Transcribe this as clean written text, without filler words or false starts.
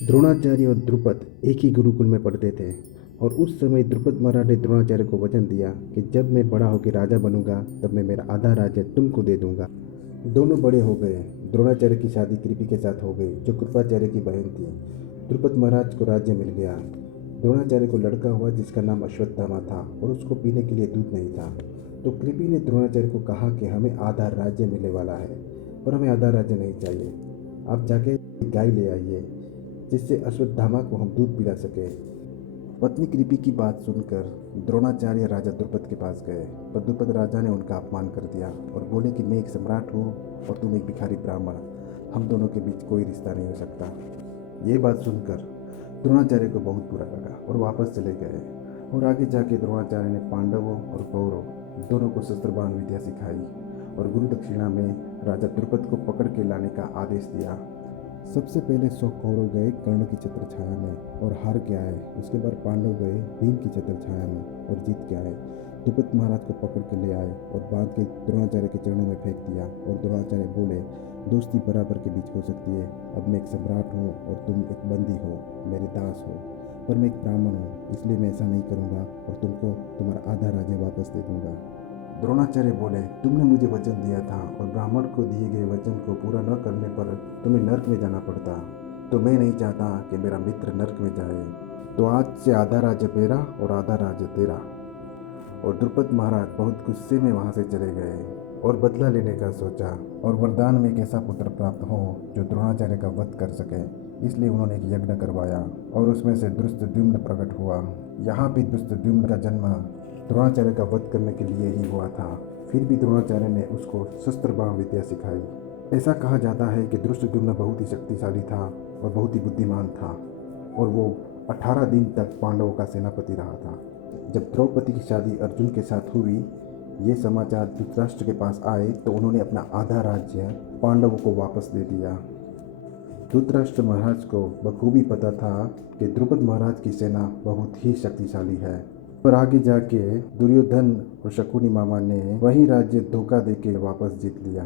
द्रोणाचार्य और द्रुपद एक ही गुरुकुल में पढ़ते थे और उस समय द्रुपद महाराज ने द्रोणाचार्य को वचन दिया कि जब मैं बड़ा होकर राजा बनूंगा तब मैं मेरा आधा राज्य तुमको दे दूंगा। दोनों बड़े हो गए। द्रोणाचार्य की शादी कृपि के साथ हो गई जो कृपाचार्य की बहन थी। द्रुपद महाराज को राज्य मिल गया। द्रोणाचार्य को लड़का हुआ जिसका नाम अश्वत्थामा था और उसको पीने के लिए दूध नहीं था। तो कृपि ने द्रोणाचार्य को कहा कि हमें आधा राज्य मिलने वाला है पर हमें आधा राज्य नहीं चाहिए। आप जाके गाय ले आइए जिससे अश्वत्थामा को हम दूध पिला सके। पत्नी कृपि की बात सुनकर द्रोणाचार्य राजा द्रुपद के पास गए पर द्रुपद राजा ने उनका अपमान कर दिया और बोले कि मैं एक सम्राट हूँ और तुम एक भिखारी ब्राह्मण, हम दोनों के बीच कोई रिश्ता नहीं हो सकता। ये बात सुनकर द्रोणाचार्य को बहुत बुरा लगा और वापस चले गए। और आगे जाके द्रोणाचार्य ने पांडवों और कौरव दोनों को शस्त्रबाण विद्या सिखाई और गुरु दक्षिणा में राजा द्रुपद को पकड़ के लाने का आदेश दिया। सबसे पहले 100 कौरव गए कर्ण की छत्र छाया में और हार के आए। उसके बाद पांडव गए भीम की छत्र छाया में और जीत के आए। द्रुपद महाराज को पकड़ के ले आए और बांध के द्रोणाचार्य के चरणों में फेंक दिया और द्रोणाचार्य बोले, दोस्ती बराबर के बीच हो सकती है। अब मैं एक सम्राट हूँ और तुम एक बंदी हो, मेरे दास हो, पर मैं एक ब्राह्मण हूँ इसलिए मैं ऐसा नहीं करूँगा और तुमको तुम्हारा आधा राज्य वापस दे दूंगा। द्रोणाचार्य बोले, तुमने मुझे वचन दिया था और ब्राह्मण को दिए गए वचन को पूरा न करने पर तुम्हें नर्क में जाना पड़ता, तो मैं नहीं चाहता कि मेरा मित्र नर्क में जाए, तो आज से आधा राज्य मेरा और आधा राज्य तेरा। और द्रुपद महाराज बहुत गुस्से में वहाँ से चले गए और बदला लेने का सोचा और वरदान में एक ऐसा पुत्र प्राप्त हो जो द्रोणाचार्य का वध कर सके, इसलिए उन्होंने एक यज्ञ करवाया और उसमें से धृष्टद्युम्न प्रकट हुआ। यहाँ भी धृष्टद्युम्न का जन्म द्रोणाचार्य का वध करने के लिए ही हुआ था। फिर भी द्रोणाचार्य ने उसको शस्त्रबाण विद्या सिखाई। ऐसा कहा जाता है कि धृष्टद्युम्न बहुत ही शक्तिशाली था और बहुत ही बुद्धिमान था और वो 18 दिन तक पांडवों का सेनापति रहा था। जब द्रौपदी की शादी अर्जुन के साथ हुई, ये समाचार धृतराष्ट्र के पास आए तो उन्होंने अपना आधा राज्य पांडवों को वापस दे दिया। धृतराष्ट्र महाराज को बखूबी पता था कि द्रुपद महाराज की सेना बहुत ही शक्तिशाली है, पर आगे जाके दुर्योधन और शकुनी मामा ने वही राज्य धोखा देके वापस जीत लिया।